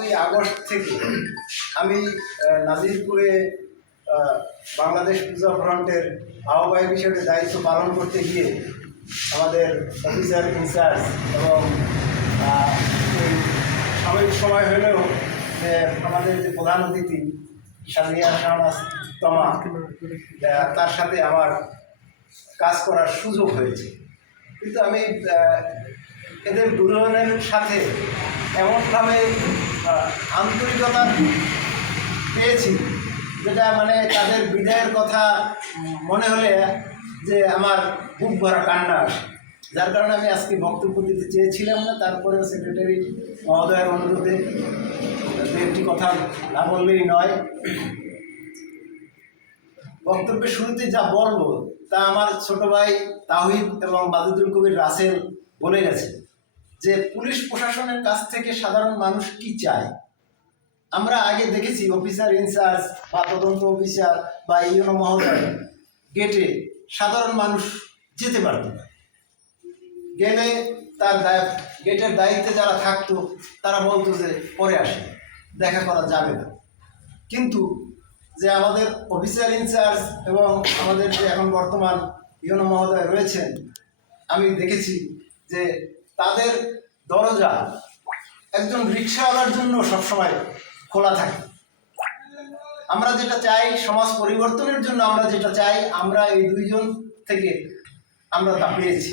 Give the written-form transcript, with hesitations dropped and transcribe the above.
5ই August থেকে আমি নাজিরপুরে বাংলাদেশ পূজা ফ্রন্টের আহ্বায়ক হিসেবে দায়িত্ব পালন করতে গিয়ে আমাদের অফিসার ইনচার্জ এবং এই সাময়িক সময় হলেও যে আমাদের যে প্রধান অতিথি সাজিয়া শাহনাজ তমা তার সাথে আমার কাজ করার সুযোগ হয়েছে। কিন্তু আমি এদের দুজনের সাথে এমনভাবে আন্তরিকতা পেয়েছি যেটা মানে তাদের বিদায়ের কথা মনে হলে যে আমার বুক ভরা কান্না আসে, যার কারণে আমি আজকে বক্তব্য দিতে চেয়েছিলাম না। তারপরে সেক্রেটারি মহোদয়ের অনুরোধে একটি কথা না বললেই নয়। বক্তব্যের শুরুতে যা বলবো তা আমার ছোট ভাই তাহিদ এবং মাজেদুল কবির রাসেল বলে গেছে যে পুলিশ প্রশাসনের কাছ থেকে সাধারণ মানুষ কি চায়। আমরা আগে দেখেছি অফিসার ইনচার্জ বা তদন্ত অফিসার বা ইউনো মহোদয় গেটে সাধারণ মানুষ যেতে পারত না, গেলে তার গেটের দায়িত্বে যারা থাকতো তারা বলতো যে পরে আসে, দেখা করা যাবে না। কিন্তু যে আমাদের অফিসার ইনচার্জ এবং আমাদের যে এখন বর্তমান ইউনো মহোদয় রয়েছেন, আমি দেখেছি যে তাদের দরজা একজন রিক্সাওয়ালার জন্য সবসময় খোলা থাকে। আমরা যেটা চাই, সমাজ পরিবর্তনের জন্য আমরা যেটা চাই, আমরা এই দুইজন থেকে আমরা তা পেয়েছি।